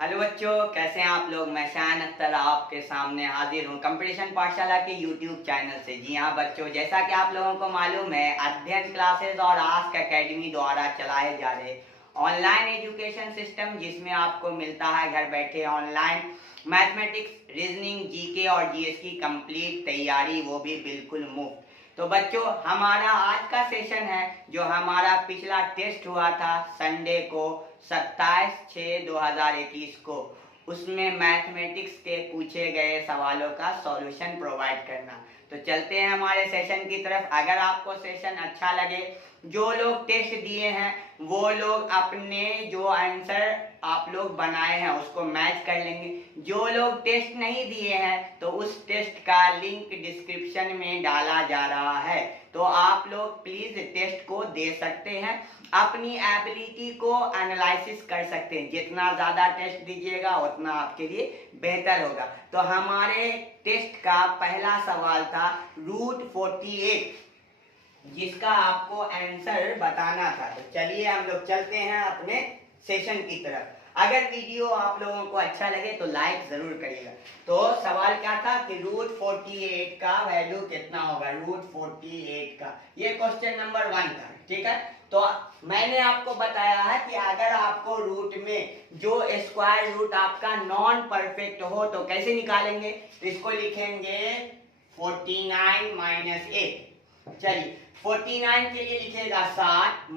Hello बच्चों, कैसे हैं आप लोग। मैं शान अख्तर आपके सामने हाजिर हूँ कंपटीशन पाठशाला के यूट्यूब चैनल से। जी हाँ बच्चों, जैसा कि आप लोगों को मालूम है, अध्ययन क्लासेस और आस्क एकेडमी द्वारा चलाए जा रहे ऑनलाइन एजुकेशन सिस्टम, जिसमें आपको मिलता है घर बैठे ऑनलाइन मैथमेटिक्स, रीजनिंग, जीके और जीएस की कंप्लीट तैयारी, वो भी बिल्कुल मुफ्त। तो बच्चों, हमारा आज का सेशन है जो हमारा पिछला टेस्ट हुआ था संडे को 27/6/2021 को, उसमें मैथमेटिक्स के पूछे गए सवालों का सॉल्यूशन प्रोवाइड करना। तो चलते हैं हमारे सेशन की तरफ। अगर आपको सेशन अच्छा लगे, जो लोग टेस्ट दिए हैं वो लोग अपने जो आंसर आप लोग बनाए हैं उसको मैच कर लेंगे। जो लोग टेस्ट नहीं दिए हैं तो उस टेस्ट का लिंक डिस्क्रिप्शन में डाला जा रहा है, तो आप लोग प्लीज टेस्ट को दे सकते हैं, अपनी एबिलिटी को एनालिसिस कर सकते हैं। जितना ज्यादा टेस्ट दीजिएगा उतना आपके लिए बेहतर होगा। तो हमारे टेस्ट का पहला सवाल था √48, जिसका आपको आंसर बताना था। तो चलिए हम लोग चलते हैं अपने सेशन की तरफ। अगर वीडियो आप लोगों को अच्छा लगे तो लाइक जरूर करिएगा। तो सवाल क्या था कि √48 का वैल्यू कितना होगा। √48 का ये क्वेश्चन नंबर 1 था, ठीक है। तो मैंने आपको बताया है कि अगर आपको रूट में जो स्क्वायर रूट आपका नॉन परफेक्ट हो तो कैसे निकालेंगे। तो इसको लिखेंगे 49 - 1। चलिए 49 के लिए लिखेगा 7 -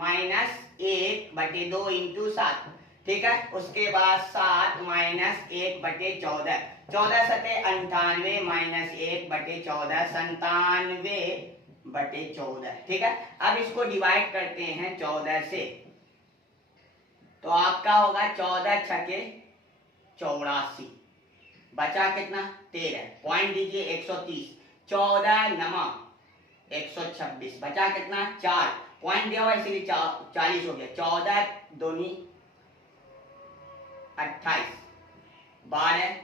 1/2 इंटू 7, ठीक है। उसके बाद 7 - 1/14, 14 सते 98 - 1/14, 97/14, ठीक है। अब इसको डिवाइड करते हैं 14 से, तो आपका होगा 14 छके 84, बचा कितना 13, पॉइंट दीजिए 130, 14 नमा 126, बचा कितना 4, पॉइंट दिया हुआ इसलिए 40 हो गया। 14 दूनी 28, 12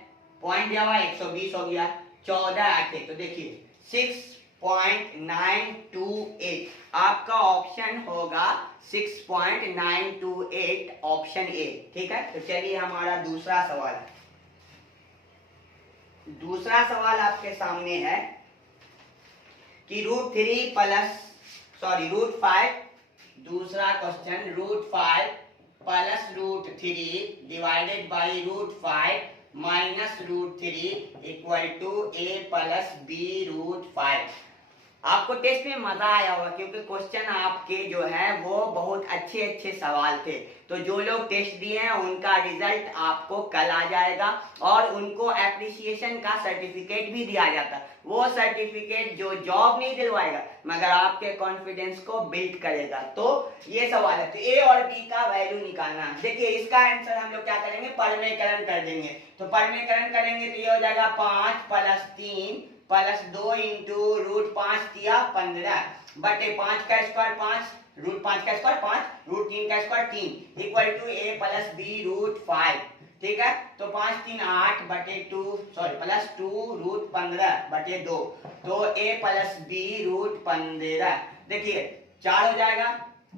पॉइंट दिया हुआ 120 हो गया। 14 8, तो देखिए 6.928 आपका ऑप्शन होगा 6.928 ऑप्शन ए, ठीक है। तो चलिए हमारा दूसरा सवाल है। दूसरा सवाल आपके सामने है कि √5, दूसरा question √5 plus √3 divided by √5 minus √3 equal to a plus b √5। आपको टेस्ट में मजा आया होगा क्योंकि क्वेश्चन आपके जो है वो बहुत अच्छे अच्छे सवाल थे। तो जो लोग टेस्ट दिए हैं उनका रिजल्ट आपको कल आ जाएगा और उनको एप्रिसिएशन का सर्टिफिकेट भी दिया जाता है। वो सर्टिफिकेट जो जॉब नहीं दिलवाएगा मगर आपके कॉन्फिडेंस को बिल्ड करेगा। तो ये सवाल है। तो ए और बी का वैल्यू निकालना है। देखिए इसका आंसर हम लोग क्या करेंगे, परमेयकरण कर देंगे। तो परमेयकरण करेंगे तो ये हो जाएगा 5 + 3 + 2 इंटू √5 किया 15 बटे 5 का स्क्वायर 5, √5 का स्क्वायर 5, √3 का square 3 equal to a plus b √5, ठीक है। तो 5 3 8 बटे 2 प्लस 2 √15/2, तो a प्लस b √15। देखिए 4 हो जाएगा,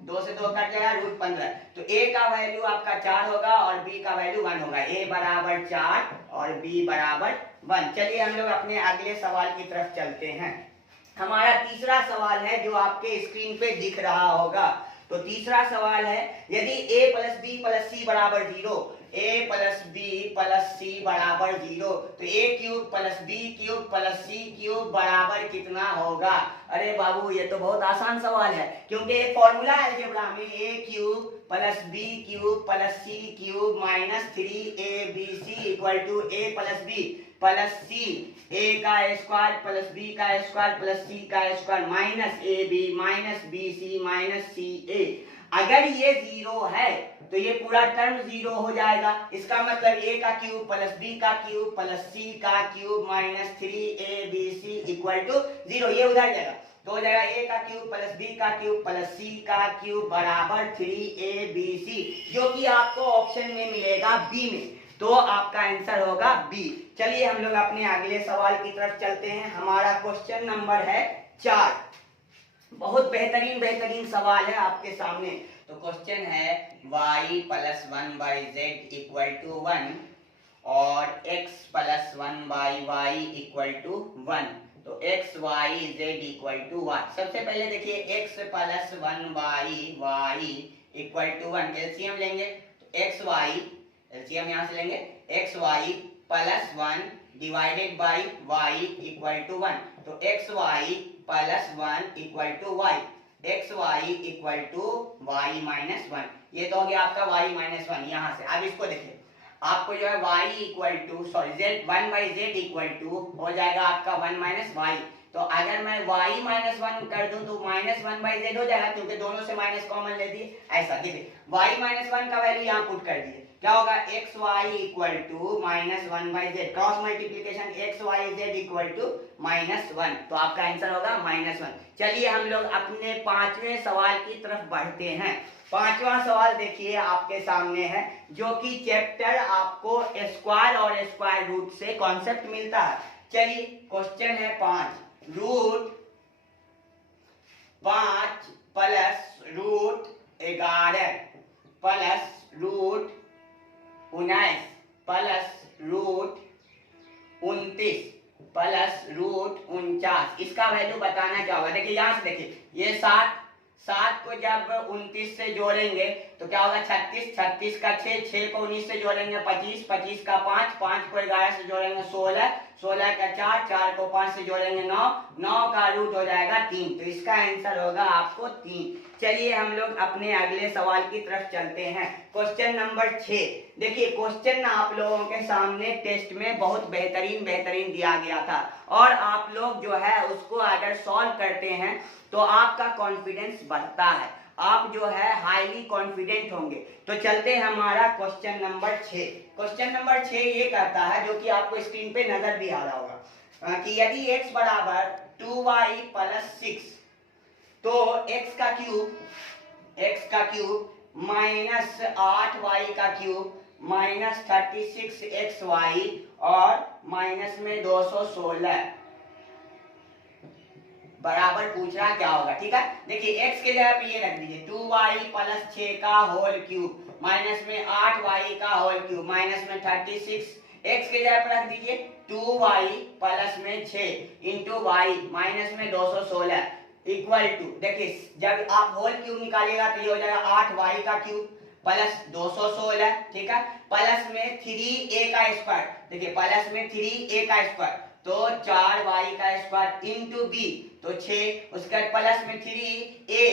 2 से 2 कट जाएगा, √15। तो a का वैल्यू आपका 4 होगा और b का वैल्यू 1 होगा। a बराबर 4 और b बराबर 1। चलिए हम लोग अपने अगले सवाल की तरफ चलते हैं। हमारा तीसरा सवाल है जो आपके स्क्रीन पे दिख रहा होगा। तो तीसरा सवाल है, यदि a + b + c बराबर 0, a + b + c बराबर 0, तो a³ + b³ + c³ बराबर कितना होगा। अरे बाबू ये तो बहुत आसान सवाल है क्योंकि एक फॉर्मूला है अलजेब्रा में, a³ + b³ + c³ minus 3abc equal to a + b + c, a का स्क्वायर + b का स्क्वायर + c का square minus ab minus bc minus ca। अगर ये 0 है तो ये पूरा टर्म 0 हो जाएगा। इसका मतलब a का क्यूब + b का क्यूब + c का cube minus 3abc equal to 0, ये उधर जाएगा। तो हो जाएगा a का क्यूब + b का क्यूब + c का क्यूब बराबर 3abc, जो कि आपको ऑप्शन में मिलेगा बी में। तो आपका आंसर होगा बी। चलिए हम लोग अपने अगले सवाल की तरफ चलते हैं। हमारा क्वेश्चन नंबर है 4। बहुत बेहतरीन सवाल है आपके सामने। तो क्वेश्चन है y plus 1/z equal to 1 और x plus 1/y equal to 1। तो x y z equal to 1। सबसे पहले देखिए x plus 1/y equal to 1 LCM लेंगे तो x y एलसीएम यहाँ से लेंगे x y plus 1 divided by y equal to 1। तो x y plus 1 equal to y, x y equal to y minus 1। ये तो हो गया आपका y माइनस 1। यहाँ से अब इसको देखिए आपको जो है y equal to sorry z 1/z equal to हो जाएगा आपका 1 माइनस वाई। तो अगर मैं y माइनस 1 कर दूं तो माइनस 1/z हो जाएगा क्योंकि दोनों से माइनस कॉमन ले दिए। ऐसा देखिए y माइनस 1 का वैल्यू यहाँ पुट कर दिए, क्या होगा x y equal to minus 1/z, cross multiplication x y z equal to minus 1। तो आपका आंसर होगा माइनस 1। चलिए हम लोग अपने 5वें सवाल की तरफ बढ़ते हैं। 5वां सवाल देखिए आपके सामने है, जो कि चैप्टर आपको स्क्वायर और स्क्वायर रूट से कॉन्सेप्ट मिलता है। चलिए क्वेश्चन है 5 root 5 plus root 11 plus root 19 plus root 29 plus root 49, इसका वैल्यू बताना क्या होगा। देखिए यहाँ से देखिए ये 7 को जब 29 से जोड़ेंगे तो क्या होगा 36, 36 का 6 को 19 से जोड़ेंगे 25, 25 का 5 को 11 से जोड़ेंगे 16, 16 का 4 को 5 से जोड़ेंगे 9 का रूट हो जाएगा 3। तो इसका आंसर होगा आपको 3। चलिए हम लोग अपने अगले सवाल की तरफ चलते हैं। क्वेश्चन नंबर 6 देखिए, क्वेश्चन आप लोगों के सामने टेस्ट में बहुत बेहतरीन दिया गया था और आप लोग जो है उसको अगर सॉल्व करते हैं तो आपका कॉन्फिडेंस बढ़ता है, आप जो है हाईली कॉन्फिडेंट होंगे। तो चलते हैं हमारा क्वेश्चन नंबर 6। क्वेश्चन नंबर 6 ये कहता है, जो कि आपको स्क्रीन पे नजर भी आ रहा होगा, कि यदि x बराबर 2y प्लस 6 तो x का क्यूब माइनस 8y का क्यूब माइनस 36xy और माइनस में 216 बराबर पूछ रहा क्या होगा। ठीक है, देखिए x के जगह पे ये रख दीजिए 2y प्लस 6 का होल क्यूब माइनस में 8y का होल क्यूब माइनस में 36, x के जगह पे रख दीजिए 2y प्लस में 6 इंटू वाई माइनस में 216 इक्वल टू, देखिए जब आप होल क्यूब निकालिएगा तो ये हो जाएगा 8y का क्यूब प्लस 216, ठीक है, प्लस में 3a का स्क्वायर, देखिए प्लस में 3a का स्क्वायर तो 4y का स्क्वायर इंटू b तो 6, उसके बाद प्लस में 3a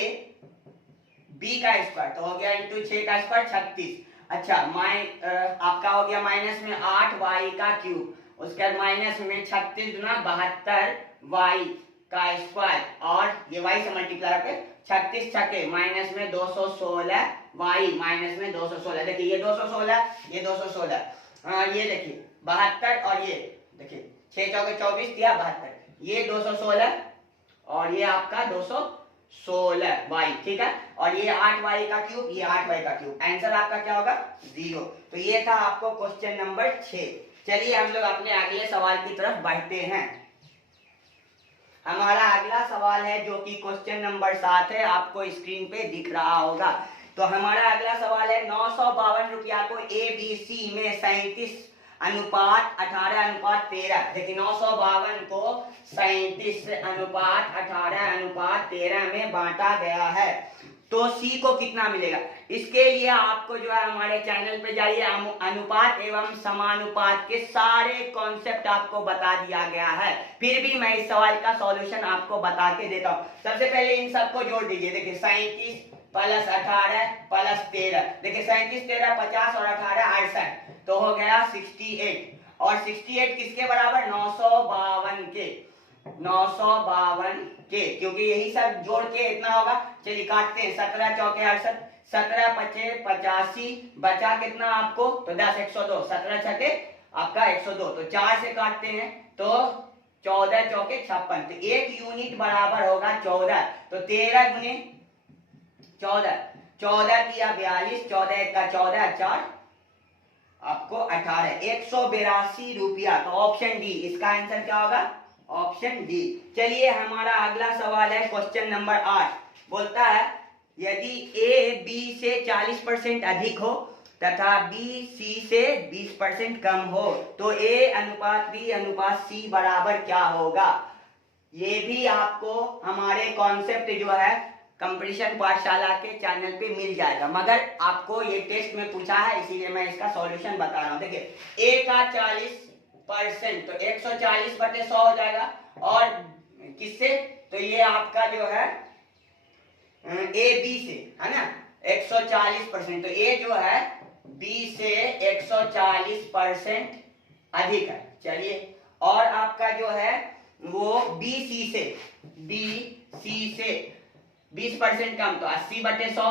b का स्क्वायर तो हो गया इंटू 6 का स्क्वायर 36। अच्छा आपका हो गया माइनस में 8y का क्यूब, उसके बाद माइनस में 36 गुना 72y का स्क्वायर और ये y से मल्टीप्लाई करके 36 छके माइनस में 216 y माइनस में 216, देखिए ये 216 ये 216, ये देखिए 72 और ये देखिए 6 चौके 24 दिया 72, ये 216 और ये आपका 216 y, ठीक है, और ये 8y का क्यूब ये 8y का क्यूब, आंसर आपका क्या होगा 0। तो ये था आपको क्वेश्चन नंबर 6। चलिए हम लोग अपने अगले सवाल की तरफ बढ़ते हैं। हमारा अगला सवाल है जो कि क्वेश्चन नंबर 7 है, आपको स्क्रीन पे दिख रहा होगा। तो हमारा अगला सवाल है 952 रुपया को ABC में 37 अनुपात 18 अनुपात 13, देखिए 952 को 37 अनुपात 18 अनुपात 13 में बांटा गया है, तो C को कितना मिलेगा। इसके लिए आपको जो है हमारे चैनल पे जाइए, अनुपात एवं समानुपात के सारे कॉन्सेप्ट आपको बता दिया गया है, फिर भी मैं इस सवाल का सॉल्यूशन आपको बता के देता हूँ। सबसे पहले इन सबको जोड़ दीजिए, देखिए 37 प्लस 18 प्लस 13, देखिए 37 13 50 और 18 68 तो हो गया 68 और 68 किसके बराबर 952 के, 952 के, क्योंकि यही सब जोड़ के इतना होगा। चलिए काटते हैं, 17 चौके 68, 17 पचे 85, बचा कितना आपको तो 10 102, 17 छके आपका 102, तो 4 से काटते हैं तो 14 चौके 56, तो 1 यूनिट बराबर होगा 14, तो 13 गुने 14, 14 किया 42, 14 का 14 4 आपको 18, 182 रुपया। तो ऑप्शन डी इसका आंसर क्या होगा, ऑप्शन डी। चलिए हमारा अगला सवाल है क्वेश्चन नंबर 8, बोलता है यदि ए बी से 40% अधिक हो तथा बी सी से 20% कम हो तो ए अनुपात बी अनुपात सी बराबर क्या होगा। ये भी आपको हमारे कॉन्सेप्ट जो है कंपटीशन पाठशाला के चैनल पे मिल जाएगा, मगर आपको ये टेस्ट में पूछा है इसीलिए मैं इसका सॉल्यूशन बता रहा हूँ। देखिए ए का 40% तो 140/100 हो जाएगा, और किससे, तो ये आपका जो है ए बी से है ना 140%, तो ए जो है बी से 140% अधिक है। चलिए, और आपका जो है वो बी सी से 20% कम, तो 80/100।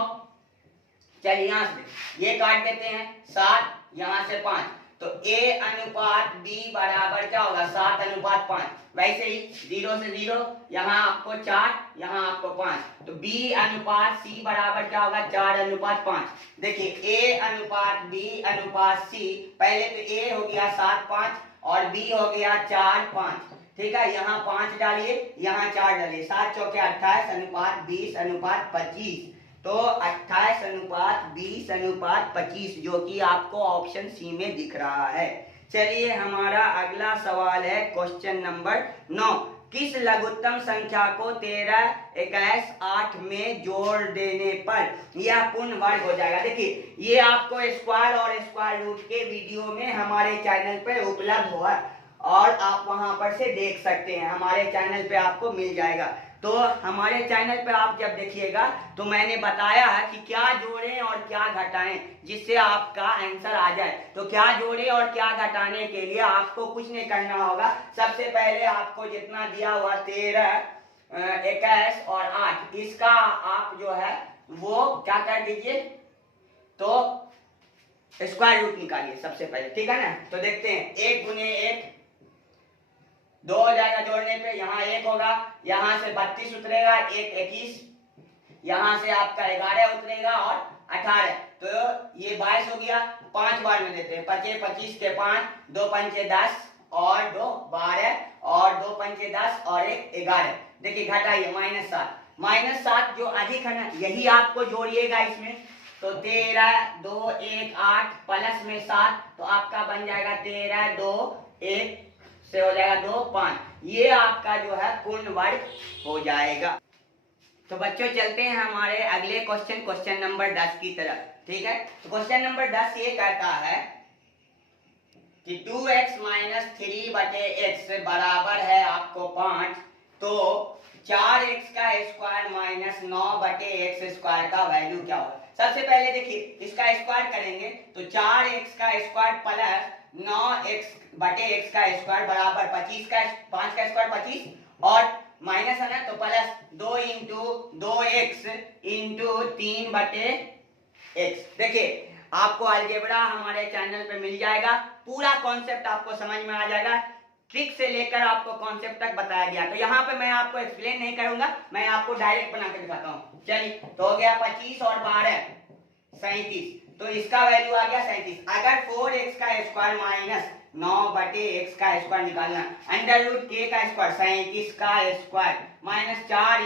चलिए यहां से ये काट देते हैं 7, यहां से 5, तो ए अनुपात बी बराबर क्या होगा 7:5। वैसे ही 0 से 0, यहाँ आपको 4, यहाँ आपको 5, तो बी अनुपात सी बराबर क्या होगा 4:5। देखिए ए अनुपात बी अनुपात सी, पहले तो ए हो गया 7:5 और बी हो गया 4:5, ठीक है। यहाँ 5 डालिए, यहाँ 4 डालिए, 7 चौके 28:20:25, तो 28:20:25 जो कि आपको ऑप्शन सी में दिख रहा है। चलिए हमारा अगला सवाल है क्वेश्चन नंबर 9। किस लघुत्तम संख्या को 13, 21, 8 में जोड़ देने पर यह पूर्ण वर्ग हो जाएगा। देखिए ये आपको स्क्वायर और स्क्वायर रूट के वीडियो में हमारे चैनल पर उपलब्ध हुआ और आप वहां पर से देख सकते हैं, हमारे चैनल पे आपको मिल जाएगा। तो हमारे चैनल पे आप जब देखिएगा तो मैंने बताया है कि क्या जोड़ें और क्या घटाएं जिससे आपका आंसर आ जाए। तो क्या जोड़ें और क्या घटाने के लिए आपको कुछ नहीं करना होगा। सबसे पहले आपको जितना दिया हुआ 13, 21 और 8, इसका आप जो है वो क्या कर दीजिए, तो स्क्वायर रूट निकालिए सबसे पहले, ठीक है ना। तो देखते हैं 1 × 1 2 हो जाएगा जोड़ने पे, यहाँ 1 होगा, यहाँ से 32 उतरेगा, 1 21, यहाँ से आपका 11 उतरेगा और 18, तो ये 22 हो गया। 5 बार में देते हैं, 25 25 के 5, 2 पंचे 10 और 2 12 और 2 पंचे 10 और 1 11। देखिए घटाइए -7 जो अधिक है ना यही आपको जोड़िएगा इसमें, तो 13 2 1 8 प्लस में 7, तो आपका बन जाएगा 13 2 1 से हो जाएगा 2 5, ये आपका जो है पूर्ण वर्ग हो जाएगा। तो बच्चों चलते हैं हमारे अगले क्वेश्चन नंबर 10 की तरफ, ठीक है। तो क्वेश्चन नंबर 10 ये कहता है कि 2x - 3/x बराबर है आपको 5, तो 4x का स्क्वायर - 9/x² का वैल्यू क्या होगा। सबसे पहले देखिए इसका स्क्वायर करेंगे तो 4x का स्क्वायर प्लस 9x/x² बराबर 25 का 5 का स्क्वायर 25 और माइनस है ना तो प्लस 2 × 2x × 3/x। देखिए आपको अलजेब्रा हमारे चैनल पे मिल जाएगा, पूरा कॉन्सेप्ट आपको समझ में आ जाएगा, ट्रिक से लेकर आपको कॉन्सेप्ट तक बताया गया। तो यहाँ पे मैं आपको एक्सप्लेन नहीं करूंगा, मैं आपको डायरेक्ट बना के दिखाता हूँ। चलिए तो हो गया 25 और 12 37, तो इसका वैल्यू आ गया 37। अगर 4x का स्क्वायर माइनस 9/x² निकालना, √k का स्क्वायर 37 का स्क्वायर माइनस 4 ×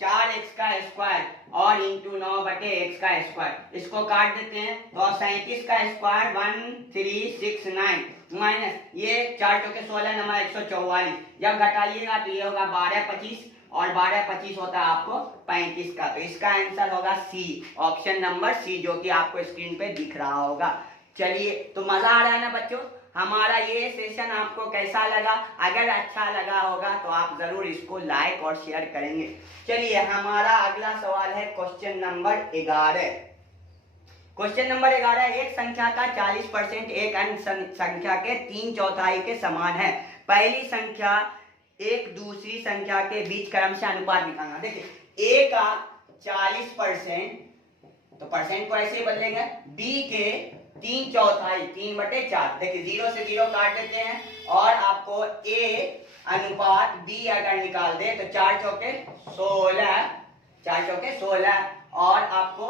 4x का स्क्वायर और × 9/x², इसको काट देते हैं तो 37 का स्क्वायर 1369 माइनस ये 4 चौके 16 नंबर 144, जब घटाइएगा तो ये होगा 12 25 और 12 25 होता है आपको 35 का, तो इसका आंसर होगा सी, ऑप्शन नंबर सी, जो कि आपको स्क्रीन पे दिख रहा होगा। चलिए तो मजा आ रहा है ना बच्चों, हमारा ये सेशन आपको कैसा लगा। अगर अच्छा लगा होगा तो आप जरूर इसको लाइक और शेयर करेंगे। चलिए हमारा अगला सवाल है क्वेश्चन नंबर 11। क्वेश्चन नंबर 11, एक संख्या का 40% एक अन्य संख्या के 3/4 के समान है। पहली संख्या एक दूसरी संख्या के बीच क्रमशः अनुपात निकालना। देखिए ए का 40%, तो परसेंट को ऐसे ही बदलेंगे, बी के 3/4 3/4। देखिए 0 से 0 काट देते हैं और आपको ए अनुपात बी अगर निकाल दे तो 4 चौके 16 और आपको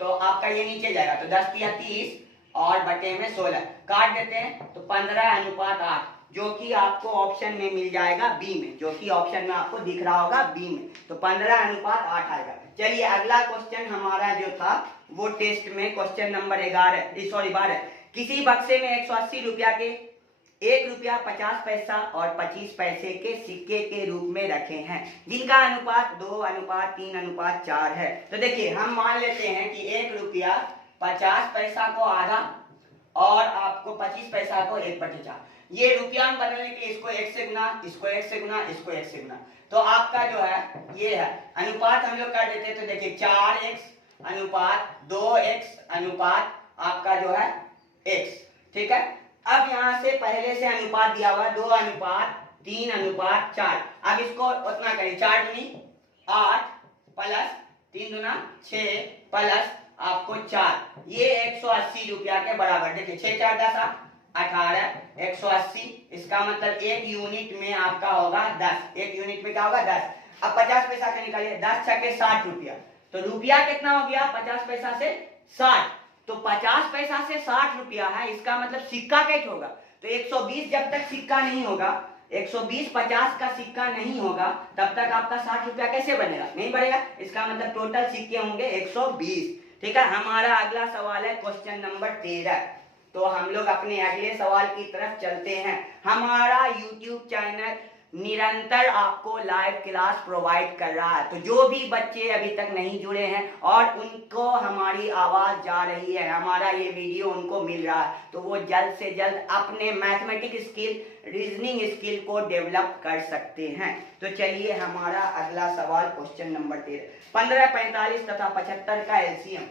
तो आपका ये नीचे जाएगा तो 10 × 30 और बटे में 16 काट देते हैं तो 15:8। जो कि आपको ऑप्शन में मिल जाएगा बी में, जो कि ऑप्शन में आपको दिख रहा होगा बी में। तो 15:8 आएगा। चलिए अगला क्वेश्चन हमारा जो था वो टेस्ट में क्वेश्चन नंबर 12 किसी बक्से में 180 रुपया के 1 रुपया 50 पैसा और 25 पैसे के सिक्के के रूप में रखे हैं, जिनका अनुपात 2:3:4 है। तो देखिए हम मान लेते हैं कि 1 रुपया 50 पैसा को आधा और आपको 25 पैसा को 1/4। ये रुपया में बदलने के लिए इसको 1 से गुना, इसको 1 से गुना, इसको 1 से गुना, तो आपका जो है ये है अनुपात हम लोग कर देते हैं। तो देखिए 4x अनुपात 2x अनुपात आपका जो है x, ठीक है। अब यहाँ से पहले से अनुपात दिया हुआ 2:3:4। अब इसको उतना करिए, 4 दूनी 8 प्लस 3 दूना 6 प्लस आपको 4, ये 180 रुपया के बराबर। देखिए 6 4 10 18 180, इसका मतलब 1 यूनिट में आपका होगा 10। 1 यूनिट में क्या होगा 10। अब 50 पैसा का निकालिए, 10 छक्के 60 रुपया। तो रुपया कितना हो गया 50 पैसा से 60, तो 50 पैसा से 60 रुपया है, इसका मतलब सिक्का कैसे होगा। तो 120 जब तक सिक्का नहीं होगा, 120 50 का सिक्का नहीं होगा, तब तक आपका 60 रुपया कैसे बनेगा, नहीं बढ़ेगा। इसका मतलब टोटल सिक्के होंगे 120, ठीक है। हमारा अगला सवाल है क्वेश्चन नंबर 13। तो हम लोग अपने अगले सवाल की तरफ चलते हैं। हमारा YouTube चैनल निरंतर आपको लाइव क्लास प्रोवाइड कर रहा है, तो जो भी बच्चे अभी तक नहीं जुड़े हैं और उनको हमारी आवाज जा रही है, हमारा ये वीडियो उनको मिल रहा है, तो वो जल्द से जल्द अपने मैथमेटिक्स स्किल, रीजनिंग स्किल को डेवलप कर सकते हैं। तो चलिए हमारा अगला सवाल क्वेश्चन नंबर 13, 15, 45 तथा 75 का एलसीएम।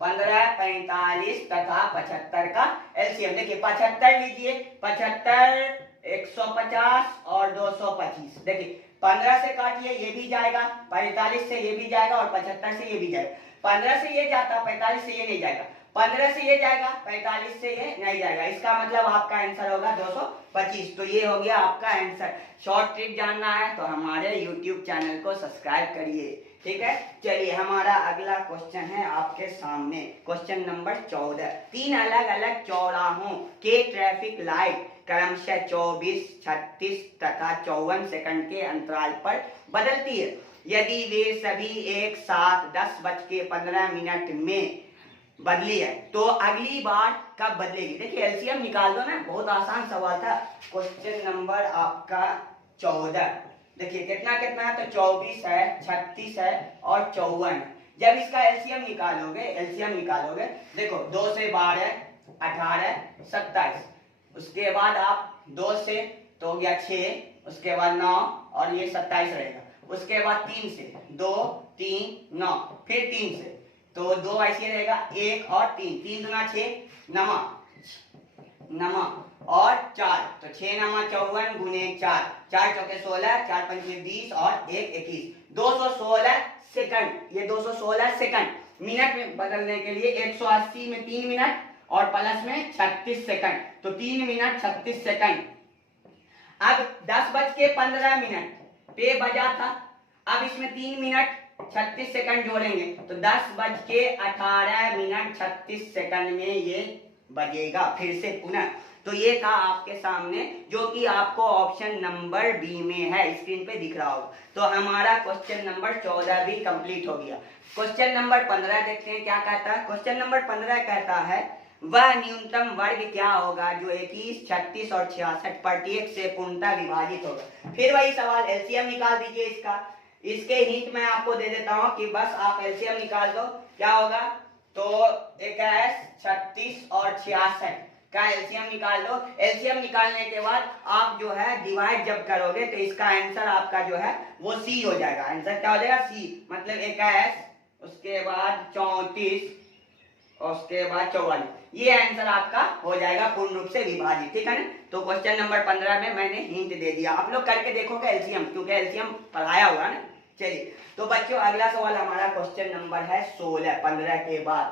15, 45 तथा 75 का एलसीएम। देखिए 75 लीजिए, 75 150 और 225। देखिए 15 से काटिए ये भी जाएगा, 45 से ये भी जाएगा और 75 से ये भी जाएगा। 15 से ये जाता, 45 से ये नहीं जाएगा, 15 से ये जाएगा, 45 से ये नहीं जाएगा। इसका मतलब आपका आंसर होगा 225। तो ये हो गया आपका आंसर। शॉर्ट ट्रिक जानना है तो हमारे YouTube चैनल को सब्सक्राइब करिए, ठीक है। चलिए हमारा अगला क्वेश्चन है आपके सामने, क्वेश्चन नंबर 14। 3 अलग अलग चौराहों के ट्रैफिक लाइट क्रमशः 24, 36 तथा 54 सेकंड के अंतराल पर बदलती है। यदि वे सभी एक साथ 10:15 में बदली है तो अगली बार कब बदलेगी। देखिए एलसीएम निकाल दो ना, बहुत आसान सवाल था। क्वेश्चन नंबर आपका 14, देखिए कितना कितना है, तो 24 है, 36 है और 54 है। जब इसका एलसीएम निकालोगे, देखो 2 से 12 18 27, उसके बाद आप 2 से तो हो गया 6, उसके बाद 9 और ये 27 रहेगा। उसके बाद 3 से 2 3 9, फिर 3 से तो 2 ऐसे रहेगा, 1 और 3, 3 दूना 6 नमा और 4, तो 6 नमा 54 गुने 4, 4 चौके 16, 4 पंचे 20 और 1 21, 216 सेकंड। ये 216 सेकंड मिनट में बदलने के लिए 180 में 3 मिनट और प्लस में 36 सेकंड, तो 3 मिनट 36 सेकंड। अब 10:15 पे बजा था, अब इसमें 3 मिनट 36 सेकंड जोड़ेंगे तो 10:18 36 सेकंड में ये बजेगा फिर से पुनः। तो ये था आपके सामने, जो कि आपको ऑप्शन नंबर बी में है, स्क्रीन पे दिख रहा होगा। तो हमारा क्वेश्चन नंबर 14 भी कंप्लीट हो गया। क्वेश्चन नंबर 15 देखते हैं क्या कहता है। क्वेश्चन नंबर 15 कहता है वह न्यूनतम वर्ग क्या होगा जो 21, 36 और 66 प्रत्येक से पूर्णतः विभाजित होगा। फिर वही सवाल, एलसीएम निकाल दीजिए इसका। इसके हिंट मैं आपको दे देता हूं कि बस आप एलसीएम निकाल दो, क्या होगा, तो 21, 36 और 66 का एलसीएम निकाल दो। एलसीएम निकालने के बाद आप जो है डिवाइड जब करोगे तो इसका आंसर आपका जो है वो सी हो जाएगा। आंसर क्या हो जाएगा, सी, मतलब 21, उसके बाद 34, उसके बाद 44, ये आंसर आपका हो जाएगा पूर्ण रूप से विभाजित, ठीक है ना। तो क्वेश्चन नंबर 15 में मैंने हिंट दे दिया, आप लोग करके देखोगे एलसीएम, क्योंकि एलसीएम पढ़ाया हुआ ना। चलिए तो बच्चों अगला सवाल हमारा क्वेश्चन नंबर है 16, 15 के बाद,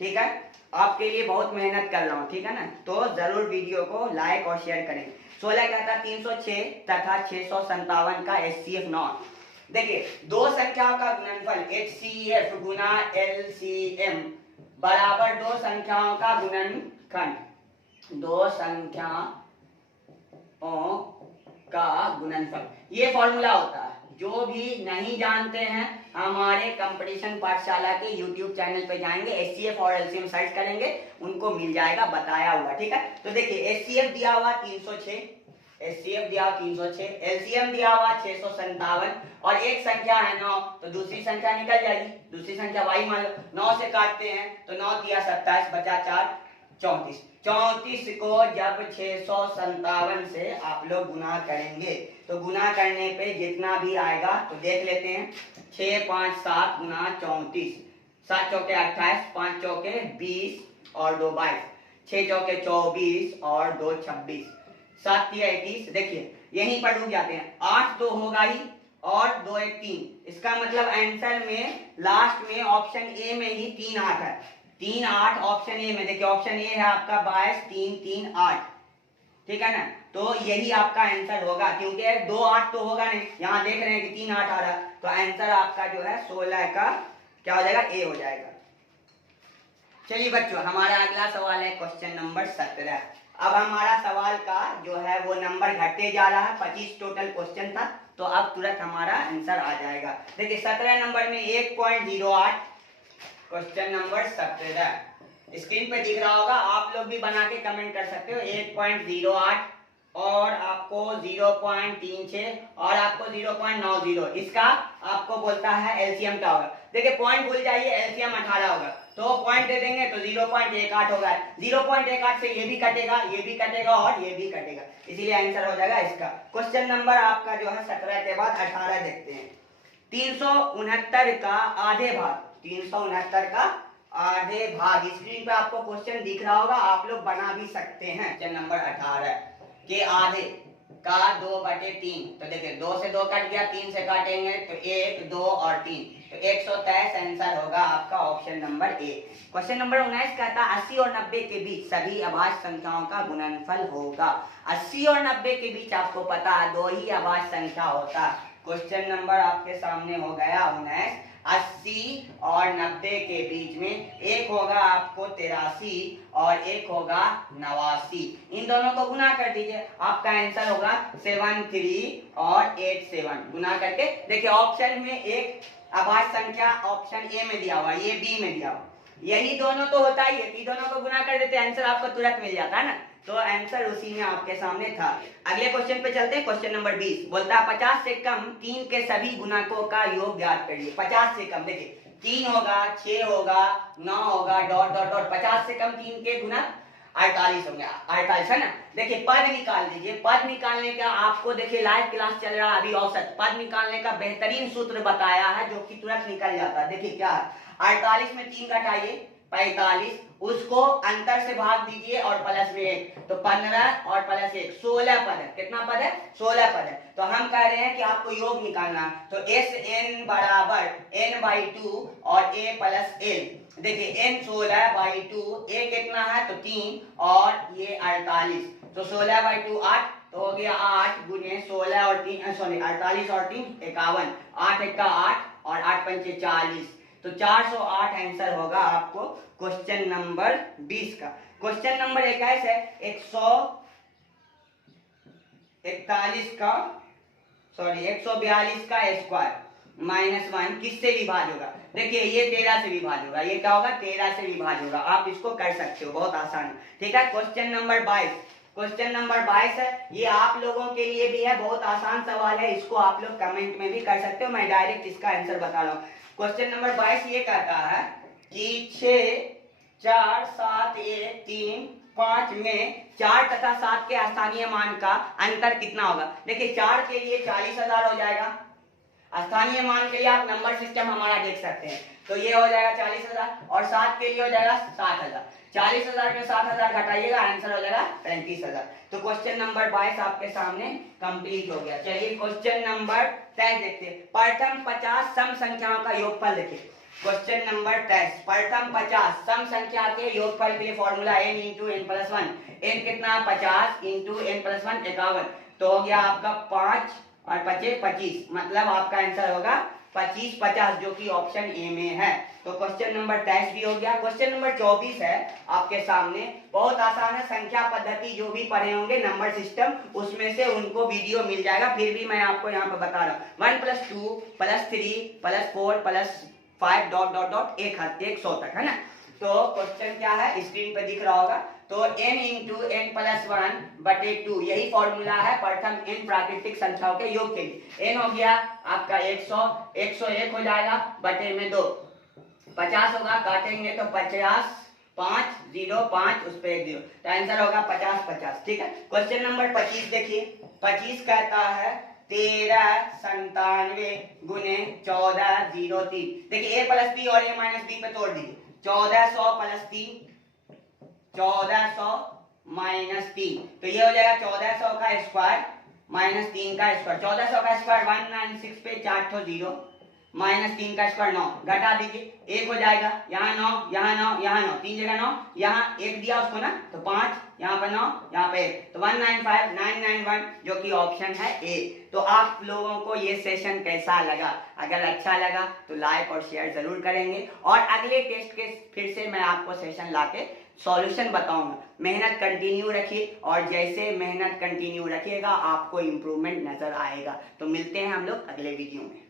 ठीक है। आपके लिए बहुत मेहनत कर रहा हूँ, ठीक है ना, तो जरूर वीडियो को लाइक और शेयर करें। 16 कहता 306 तथा 657 का HCF नॉट। देखिए दो संख्याओं का गुणनफल HCF गुना LCM बराबर दो संख्याओं का गुणनखंड, दो संख्या दोनों का गुणनफल। ये फॉर्मूला होता है। जो भी नहीं जानते हैं हमारे कंपटीशन पाठशाला के YouTube चैनल पे जाएंगे, HCF और LCM सर्च करेंगे, उनको मिल जाएगा बताया हुआ। ठीक है, तो देखिए HCF दिया हुआ 306, HCF दिया हुआ 306, LCM दिया हुआ 657 और एक संख्या है 9, तो दूसरी संख्या निकल जाएगी, दूसरी संख्या y मान लो। 9 से काटते हैं तो 9 दिया 27, बचा 4, 34। 34 को जब 657 से आप लोग गुना करेंगे तो गुना करने पे जितना भी आएगा तो देख लेते हैं। 6 5 7 गुना 34, 7 चौके 28, 5 चौके 20 और 2 22, 6 चौके 24 और 2 26, 7 3 21। देखिए यहीं पर रुक जाते हैं। 8 तो होगा ही और 2 1 3। इसका मतलब आंसर में लास्ट में ऑप्शन ए में ही 3 8 है। 3 8 ऑप्शन ए में। देखिए ऑप्शन ए है आपका 22 3 3 8। ठीक है ना, तो यही आपका आंसर होगा, क्योंकि 2 8 तो होगा नहीं। यहाँ देख रहे हैं कि 3 8 आ रहा, तो आंसर आपका जो है 16 का क्या हो जाएगा, ए हो जाएगा। चलिए बच्चों, हमारा अगला सवाल है क्वेश्चन नंबर 17। अब हमारा सवाल का जो है वो नंबर घटते जा रहा है। 25 टोटल क्वेश्चन था, तो अब तुरंत हमारा आंसर आ जाएगा। देखिए 17 नंबर में 1.08 क्वेश्चन नंबर 17 स्क्रीन पे दिख रहा होगा। आप लोग भी बना के कमेंट कर सकते हो। 1.08 और आपको 0.36 और आपको 0.90। इसका आपको बोलता है एलसीएम क्या होगा। देखिए पॉइंट भूल जाइए, एलसीएम 18 होगा, तो पॉइंट दे देंगे तो 0.18 होगा। 0.18 से ये भी कटेगा, ये भी कटेगा और ये भी कटेगा, इसीलिए आंसर हो जाएगा इसका। क्वेश्चन नंबर आपका जो है 17 के बाद 18 देखते हैं। 369 का आधे भाग, 369 का आधे भाग। स्क्रीन पे आपको क्वेश्चन दिख रहा होगा, आप लोग बना भी सकते हैं। क्वेश्चन नंबर 18 के आधे का 2/3। तो देखिए 2 से 2 कट गया, 3 से काटेंगे तो 1 2 और 3, तो 123 आंसर होगा आपका option number A. Question number 19 कहता है 80 और 90 के बीच सभी अभाज्य संख्याओं का गुणनफल होगा। 80 और 90 के बीच आपको पता है 2 ही अभाज्य संख्या होता है। क्वेश्चन नंबर आपके सामने हो गया 19। 80 और 90 के बीच में एक होगा आपको 83 और एक होगा 89। इन दोनों को गुना कर दीजिए, आपका आंसर होगा 73 और 87। गुना करके देखिए ऑप्शन में एक अभाज्य संख्या ऑप्शन ए में दिया हुआ, ये बी में दिया हुआ, यही दोनों तो होता ही है। दोनों को गुना कर देते आंसर आपको तुरंत मिल जाता है ना, तो आंसर उसी में आपके सामने था। अगले क्वेश्चन पे चलते हैं। क्वेश्चन नंबर 20 बोलता है 50 से कम 3 के सभी गुणकों का योग ज्ञात करिए। 50 से कम, देखिए 3 होगा, 6 होगा, 9 होगा, डॉट डॉट डॉट। 50 से कम 3 के गुणक 48 होंगे, 48 है ना। देखिए पद निकाल दीजिए। पद निकालने का आपको देखिए लाइव क्लास चल रहा है अभी, औसत पद निकालने का बेहतरीन सूत्र बताया है जो कि तुरंत निकल जाता है। देखिए क्या है, 48 में 3 घटाइए 45, उसको अंतर से भाग दीजिए और प्लस में 1, तो 15 और प्लस 1 16 पद है। कितना पद है, 16 पद है। तो हम कह रहे हैं कि आपको योग निकालना, तो SN बराबर n/2 और a प्लस l। देखिए n 16/2, a कितना है तो 3 और ये 48, तो 16/2 8, तो हो गया 8 गुने 16 और 3 सॉरी 48 और 3 51, 8 1 8 और 8 5 40, तो 408 आंसर होगा आपको क्वेश्चन नंबर 20 का। क्वेश्चन नंबर 21 है 142 का स्क्वायर -1 किससे विभाज्य होगा। देखिए ये 13 से विभाज्य होगा। ये क्या होगा, 13 से विभाज्य होगा। आप इसको कर सकते हो, बहुत आसान है। ठीक है, क्वेश्चन नंबर 22। क्वेश्चन नंबर 22 है, ये आप लोगों के लिए भी है, बहुत आसान सवाल है। इसको आप लोग कमेंट में भी कर सकते हो, मैं डायरेक्ट इसका आंसर बता रहा हूँ। क्वेश्चन नंबर 22 ये कहता है कि 6 4 7 1 3 5 में 4 तथा 7 के स्थानीय मान का अंतर कितना होगा। देखिए 4 के लिए 40,000 हो जाएगा, स्थानीय मान के लिए आप नंबर सिस्टम हमारा देख सकते हैं, तो ये हो जाएगा 40,000 और 7 के लिए हो जाएगा 60,000। 40,000 में 7,000 घटाइएगा, आंसर हो जाएगा 35,000। तो क्वेश्चन नंबर 22 आपके सामने कंप्लीट हो गया। चलिए क्वेश्चन नंबर 23 देखते हैं। प्रथम 50 सम संख्याओं का योगफल देखिए। क्वेश्चन नंबर 23, प्रथम 50 सम संख्या के योगफल के लिए फॉर्मूला n × n+1। n कितना, 50 × n+1 51, तो हो गया आपका 5 और 5 25, मतलब आपका आंसर होगा 25 50 जो कि ऑप्शन ए में है। तो क्वेश्चन नंबर 23 भी हो गया। क्वेश्चन नंबर 24 है आपके सामने, बहुत आसान है, संख्या पद्धति जो भी पढ़े होंगे नंबर सिस्टम उसमें से उनको वीडियो मिल जाएगा, फिर भी मैं आपको यहाँ पे बता रहा हूँ। 1 + 2 + 3 + 4 + 5 ... 100 तक है ना। तो क्वेश्चन क्या है स्क्रीन पे दिख रहा होगा। तो n × n + 1/2 यही फॉर्मूला है प्रथम n प्राकृतिक संख्याओं के योग के लिए। n हो गया आपका 100, 101 हो जाएगा बटे में 2, 50 होगा, काटेंगे तो 50 5 0 5 उस पे 1 0, तो आंसर होगा 50 50। ठीक है। क्वेश्चन नंबर 25 देखिए। 25 कहता है 13 97 गुने 14 03। देखिए a + b और a - b पे तोड़ दीजिए। 1400 + 3 1400 - 3, तो ये हो जाएगा 1400 का स्क्वायर - 3 का स्क्वायर। 1400 का स्क्वायर 196 पे 4 ठो 0 -3 का स्क्वायर 9, घटा दीजिए 1 हो जाएगा। यहाँ 9 यहाँ 9 यहाँ 9, 3 जगह 9, यहाँ 1 दिया उसको ना तो 5, यहाँ पे 9 यहाँ पे 1, तो 195 991 जो कि ऑप्शन है ए। तो आप लोगों को ये सेशन कैसा लगा? अगर अच्छा लगा तो लाइक और शेयर जरूर करेंगे, और अगले टेस्ट के फिर से मैं आपको सेशन लाके सॉल्यूशन बताऊंगा। मेहनत कंटिन्यू रखिए, और जैसे मेहनत कंटिन्यू रखिएगा आपको इम्प्रूवमेंट नजर आएगा। तो मिलते हैं हम लोग अगले वीडियो में।